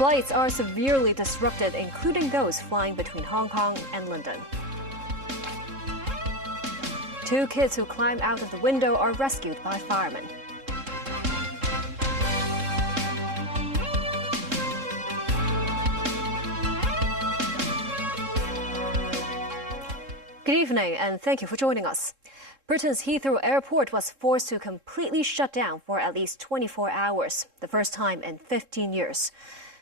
Flights are severely disrupted, including those flying between Hong Kong and London. 2 kids who climbed out of the window are rescued by firemen. Good evening and thank you for joining us. Britain's Heathrow Airport was forced to completely shut down for at least 24 hours, the first time in 15 years.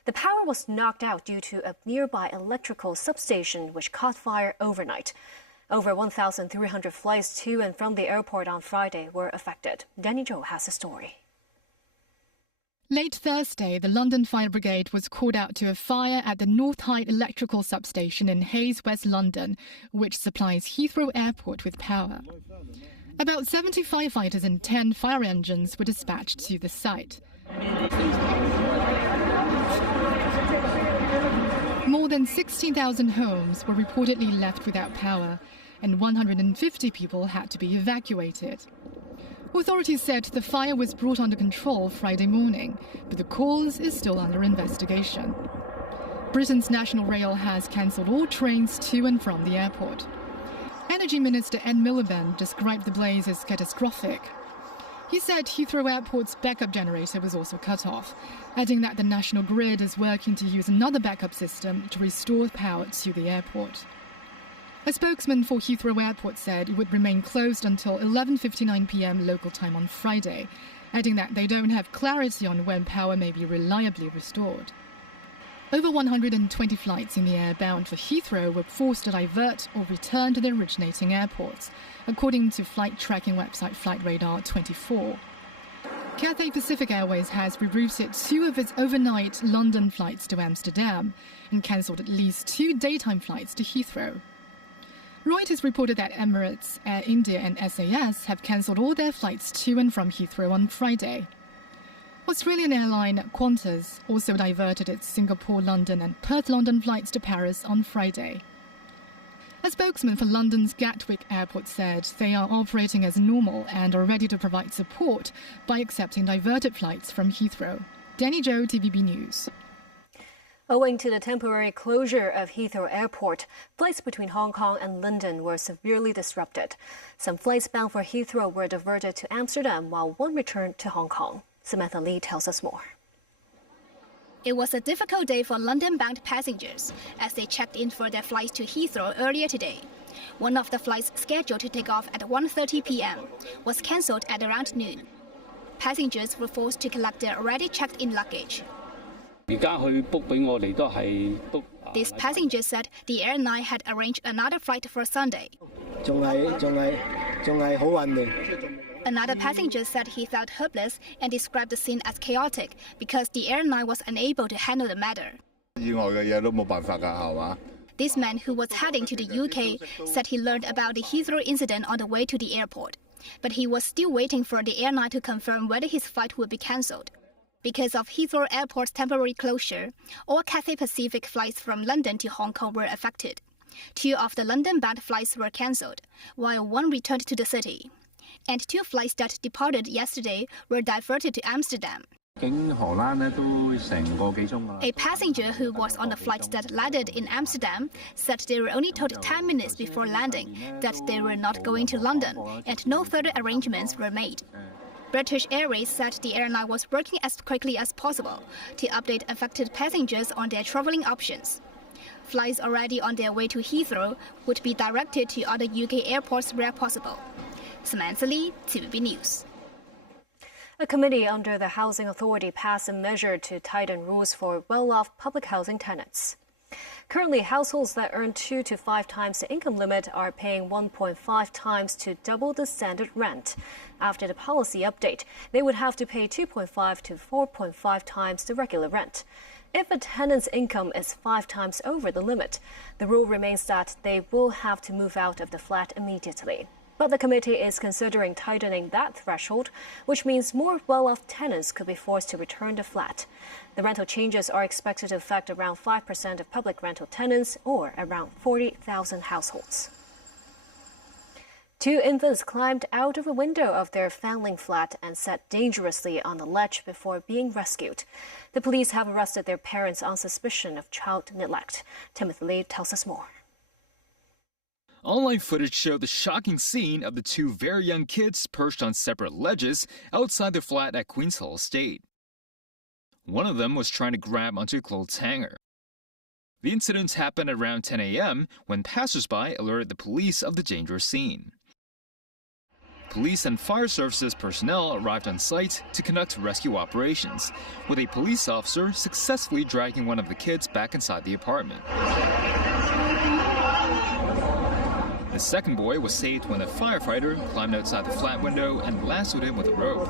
The power was knocked out due to a nearby electrical substation which caught fire overnight. Over 1,300 flights to and from the airport on Friday were affected. Danny Zhou has the story. Late Thursday, the London Fire Brigade was called out to a fire at the North Height electrical substation in Hayes, West London, which supplies Heathrow Airport with power. About 70 firefighters and 10 fire engines were dispatched to the site. More than 16,000 homes were reportedly left without power, and 150 people had to be evacuated. Authorities said the fire was brought under control Friday morning, but the cause is still under investigation. Britain's National Rail has cancelled all trains to and from the airport. Energy Minister Ed Miliband described the blaze as catastrophic. He said Heathrow Airport's backup generator was also cut off, adding that the national grid is working to use another backup system to restore power to the airport. A spokesman for Heathrow Airport said it would remain closed until 11:59 p.m. local time on Friday, adding that they don't have clarity on when power may be reliably restored. Over 120 flights in the air bound for Heathrow were forced to divert or return to their originating airports, according to flight tracking website Flightradar24. Cathay Pacific Airways has rerouted 2 of its overnight London flights to Amsterdam and cancelled at least 2 daytime flights to Heathrow. Reuters reported that Emirates, Air India and SAS have cancelled all their flights to and from Heathrow on Friday. Australian airline Qantas also diverted its Singapore, London and Perth, London flights to Paris on Friday. A spokesman for London's Gatwick Airport said they are operating as normal and are ready to provide support by accepting diverted flights from Heathrow. Danny Zhou, TVB News. Owing to the temporary closure of Heathrow Airport, flights between Hong Kong and London were severely disrupted. Some flights bound for Heathrow were diverted to Amsterdam, while one returned to Hong Kong. Samantha Lee tells us more. It was a difficult day for London-bound passengers as they checked in for their flights to Heathrow earlier today. One of the flights scheduled to take off at 1:30 p.m. was cancelled at around noon. Passengers were forced to collect their already checked-in luggage. This passenger said the airline had arranged another flight for Sunday. Another passenger said he felt hopeless and described the scene as chaotic because the airline was unable to handle the matter. This man, who was heading to the UK, said he learned about the Heathrow incident on the way to the airport, but he was still waiting for the airline to confirm whether his flight would be cancelled. Because of Heathrow Airport's temporary closure, all Cathay Pacific flights from London to Hong Kong were affected. 2 of the London-bound flights were cancelled, while 1 returned to the city. And 2 flights that departed yesterday were diverted to Amsterdam. A passenger who was on the flight that landed in Amsterdam said they were only told 10 minutes before landing that they were not going to London and no further arrangements were made. British Airways said the airline was working as quickly as possible to update affected passengers on their travelling options. Flights already on their way to Heathrow would be directed to other UK airports where possible. Samantha Lee, TVB News. A committee under the Housing Authority passed a measure to tighten rules for well-off public housing tenants. Currently, households that earn 2 to 5 times the income limit are paying 1.5 times to double the standard rent. After the policy update, they would have to pay 2.5 to 4.5 times the regular rent. If a tenant's income is 5 times over the limit, the rule remains that they will have to move out of the flat immediately. But the committee is considering tightening that threshold, which means more well-off tenants could be forced to return the flat. The rental changes are expected to affect around 5% of public rental tenants, or around 40,000 households. Two infants climbed out of a window of their Fanling flat and sat dangerously on the ledge before being rescued. The police have arrested their parents on suspicion of child neglect. Timothy Lee tells us more. Online footage showed the shocking scene of the two very young kids perched on separate ledges outside their flat at Queens Hall Estate. One of them was trying to grab onto a clothes hanger. The incident happened around 10 a.m. when passersby alerted the police of the dangerous scene. Police and fire services personnel arrived on site to conduct rescue operations, with a police officer successfully dragging one of the kids back inside the apartment. The second boy was saved when a firefighter climbed outside the flat window and lassoed him with a rope.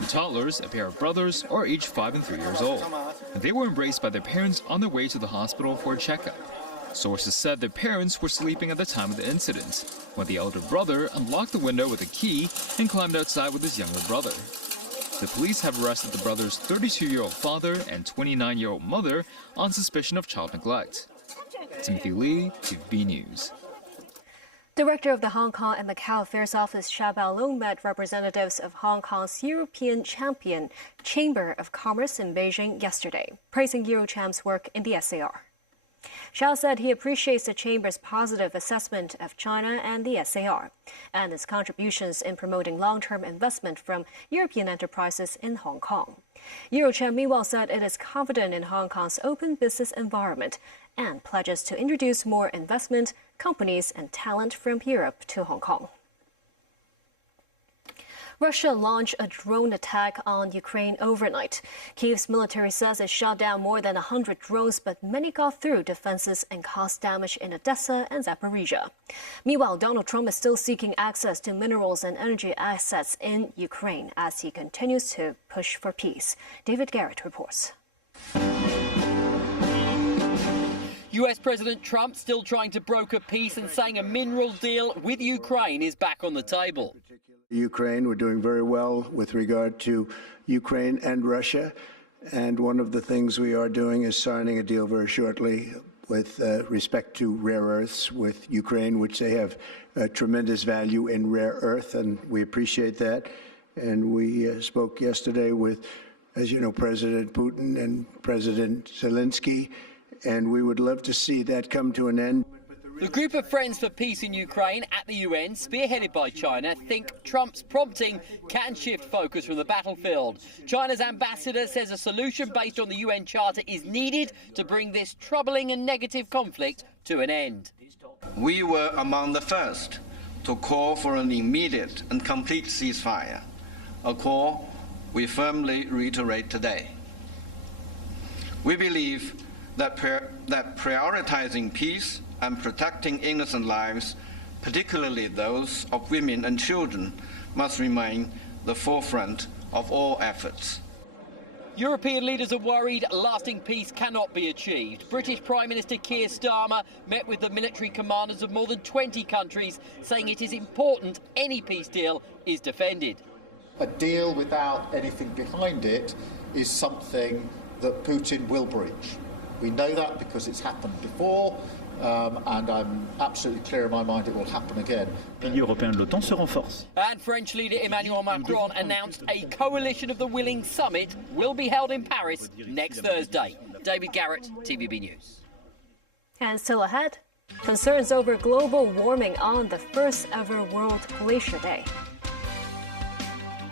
The toddlers, a pair of brothers, are aged 5 and 3 years old. They were embraced by their parents on their way to the hospital for a checkup. Sources said their parents were sleeping at the time of the incident, when the elder brother unlocked the window with a key and climbed outside with his younger brother. The police have arrested the brother's 32-year-old father and 29-year-old mother on suspicion of child neglect. Timothy Lee, TVB News. Director of the Hong Kong and Macau Affairs Office, Xia Baolong, met representatives of Hong Kong's European Champion Chamber of Commerce in Beijing yesterday, praising Eurocham's work in the SAR. Xia said he appreciates the Chamber's positive assessment of China and the SAR, and its contributions in promoting long-term investment from European enterprises in Hong Kong. Eurocham meanwhile said it is confident in Hong Kong's open business environment and pledges to introduce more investment, companies and talent from Europe to Hong Kong. Russia launched a drone attack on Ukraine overnight. Kyiv's military says it shot down more than 100 drones, but many got through defenses and caused damage in Odessa and Zaporizhia. Meanwhile, Donald Trump is still seeking access to minerals and energy assets in Ukraine as he continues to push for peace. David Garrett reports. US President Trump still trying to broker peace and saying a mineral deal with Ukraine is back on the table. Ukraine, we're doing very well with regard to Ukraine and Russia. And one of the things we are doing is signing a deal very shortly with respect to rare earths with Ukraine, which they have tremendous value in rare earth, and we appreciate that. And we spoke yesterday with, as you know, President Putin and President Zelensky, and we would love to see that come to an end. The group of Friends for Peace in Ukraine at the UN, spearheaded by China, think Trump's prompting can shift focus from the battlefield. China's ambassador says a solution based on the UN Charter is needed to bring this troubling and negative conflict to an end. We were among the first to call for an immediate and complete ceasefire, a call we firmly reiterate today. We believe that prioritizing peace and protecting innocent lives, particularly those of women and children, must remain the forefront of all efforts. European leaders are worried lasting peace cannot be achieved. British Prime Minister Keir Starmer met with the military commanders of more than 20 countries, saying it is important any peace deal is defended. A deal without anything behind it is something that Putin will breach. We know that because it's happened before. And I'm absolutely clear in my mind it will happen again. And French leader Emmanuel Macron announced a coalition of the willing summit will be held in Paris next Thursday. David Garrett, TVB News. And still ahead, concerns over global warming on the first ever World Glacier Day.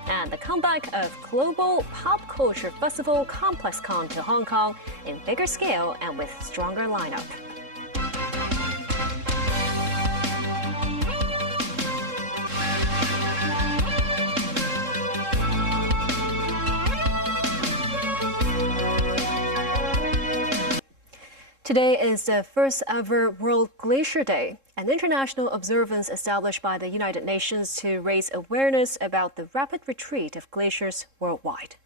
And the comeback of global pop culture festival ComplexCon to Hong Kong in bigger scale and with stronger lineup. Today is the first ever World Glacier Day, an international observance established by the United Nations to raise awareness about the rapid retreat of glaciers worldwide.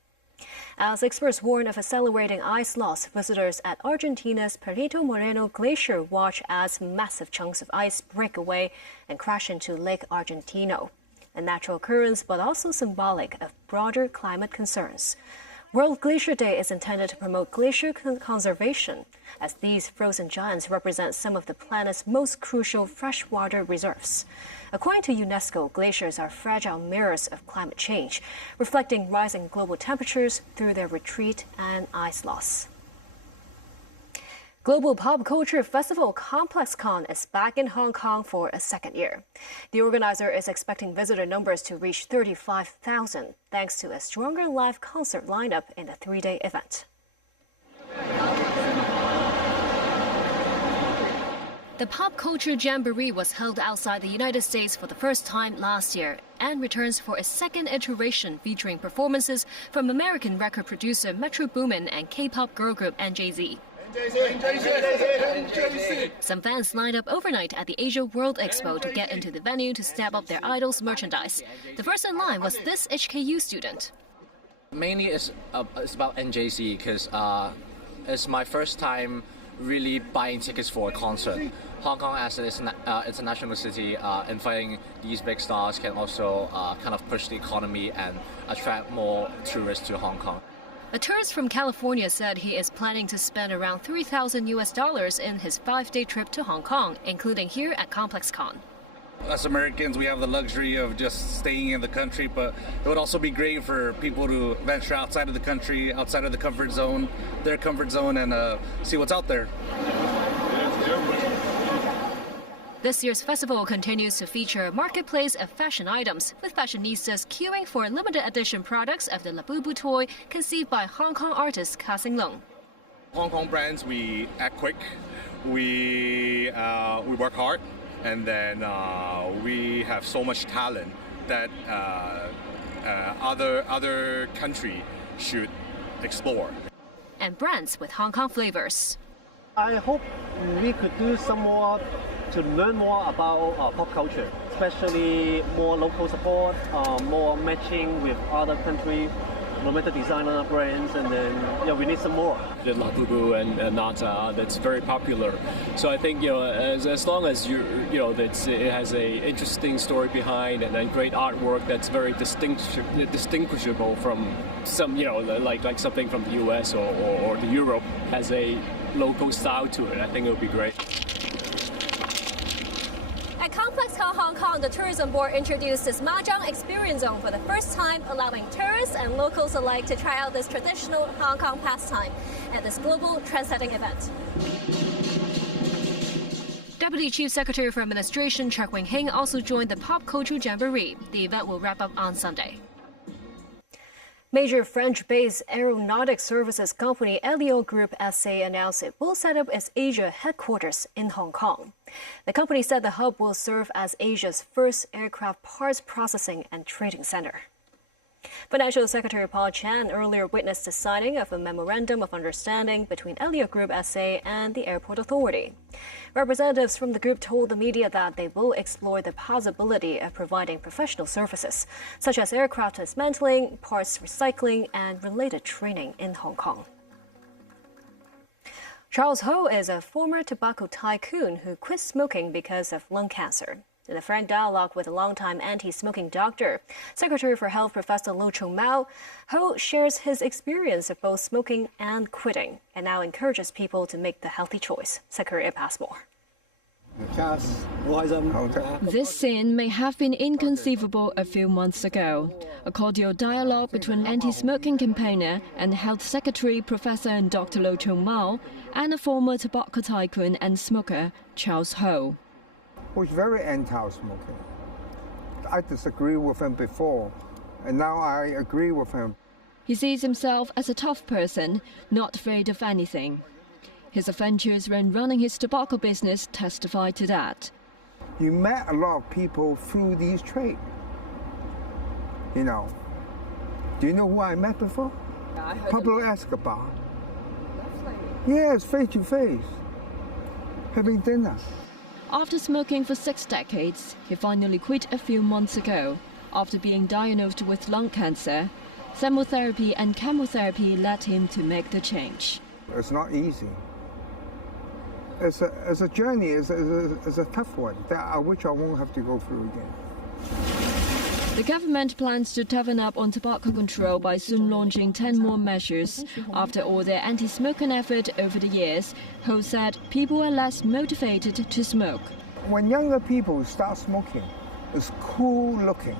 As experts warn of accelerating ice loss, visitors at Argentina's Perito Moreno Glacier watch as massive chunks of ice break away and crash into Lake Argentino, a natural occurrence but also symbolic of broader climate concerns. World Glacier Day is intended to promote glacier conservation, as these frozen giants represent some of the planet's most crucial freshwater reserves. According to UNESCO, glaciers are fragile mirrors of climate change, reflecting rising global temperatures through their retreat and ice loss. Global pop culture festival ComplexCon is back in Hong Kong for a second year. The organizer is expecting visitor numbers to reach 35,000, thanks to a stronger live concert lineup in the three-day event. The Pop Culture Jamboree was held outside the United States for the first time last year and returns for a second iteration featuring performances from American record producer Metro Boomin and K-pop girl group NJZ. Some fans lined up overnight at the Asia World Expo to get into the venue to snap up their idols' merchandise. The first in line was this HKU student. Mainly it's about NJZ because it's my first time really buying tickets for a concert. Hong Kong as an international city, inviting these big stars can also kind of push the economy and attract more tourists to Hong Kong. A tourist from California said he is planning to spend around $3,000 in his 5-day trip to Hong Kong, including here at ComplexCon. Us Americans, we have the luxury of just staying in the country, but it would also be great for people to venture outside of the country, outside of the comfort zone, their comfort zone, and see what's out there. This year's festival continues to feature a marketplace of fashion items, with fashionistas queuing for limited edition products of the Labubu toy conceived by Hong Kong artist Ka Sing Lung. Hong Kong brands, we act quick, we work hard, and then we have so much talent that other country should explore. And brands with Hong Kong flavors. I hope we could do some more to learn more about pop culture, especially more local support, more matching with other country, no matter designer brands, and then we need some more. The Labubu and Nata, that's very popular. So I think as long as it has a interesting story behind and then great artwork that's very distinguishable from some like something from the US or the Europe has a local style to it. I think it would be great. At ComplexCon Hong Kong, the tourism board introduced this Mahjong experience zone for the first time, allowing tourists and locals alike to try out this traditional Hong Kong pastime at this global trend-setting event. Deputy Chief Secretary for Administration Chek Wing Hing also joined the Pop Culture Jamboree. The event will wrap up on Sunday. Major French-based aeronautic services company Elio Group SA announced it will set up its Asia headquarters in Hong Kong. The company said the hub will serve as Asia's first aircraft parts processing and trading center. Financial Secretary Paul Chan earlier witnessed the signing of a memorandum of understanding between Elio Group SA and the Airport Authority. Representatives from the group told the media that they will explore the possibility of providing professional services, such as aircraft dismantling, parts recycling, and related training in Hong Kong. Charles Ho is a former tobacco tycoon who quit smoking because of lung cancer. In a frank dialogue with a longtime anti-smoking doctor, Secretary for Health Professor Lo Chung Mao, Ho shares his experience of both smoking and quitting, and now encourages people to make the healthy choice. Secretary has more. This scene may have been inconceivable a few months ago. A cordial dialogue between anti-smoking campaigner and Health Secretary Professor and Dr. Lo Chung Mao and a former tobacco tycoon and smoker, Charles Ho. Who's very anti-smoking. I disagree with him before, and now I agree with him. He sees himself as a tough person, not afraid of anything. His adventures when running his tobacco business testify to that. You met a lot of people through these trades. Do you know who I met before? Pablo Escobar. Yes, face to face, having dinner. After smoking for 6 decades, he finally quit a few months ago. After being diagnosed with lung cancer, chemotherapy and chemotherapy led him to make the change. It's not easy. It's a journey, it's a tough one that which I won't have to go through again. The government plans to toughen up on tobacco control by soon launching 10 more measures. After all their anti-smoking effort over the years, Ho said people are less motivated to smoke. When younger people start smoking, it's cool looking.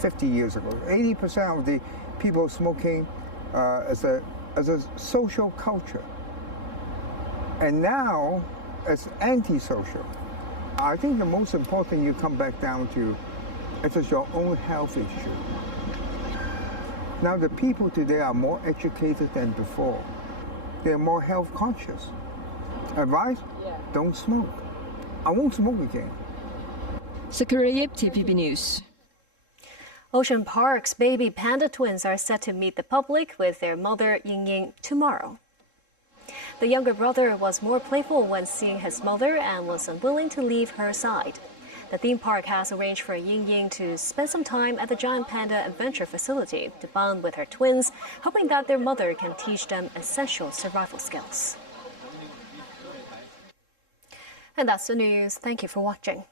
50 years ago, 80% of the people smoking as a social culture. And now it's antisocial. I think the most important you come back down to it is your own health issue. Now the people today are more educated than before. They're more health conscious. Advice? Don't smoke. I won't smoke again. Sakura Yip, TVB News. Ocean Park's baby panda twins are set to meet the public with their mother, Ying Ying, tomorrow. The younger brother was more playful when seeing his mother and was unwilling to leave her side. The theme park has arranged for Ying Ying to spend some time at the Giant Panda Adventure Facility to bond with her twins, hoping that their mother can teach them essential survival skills. And that's the news. Thank you for watching.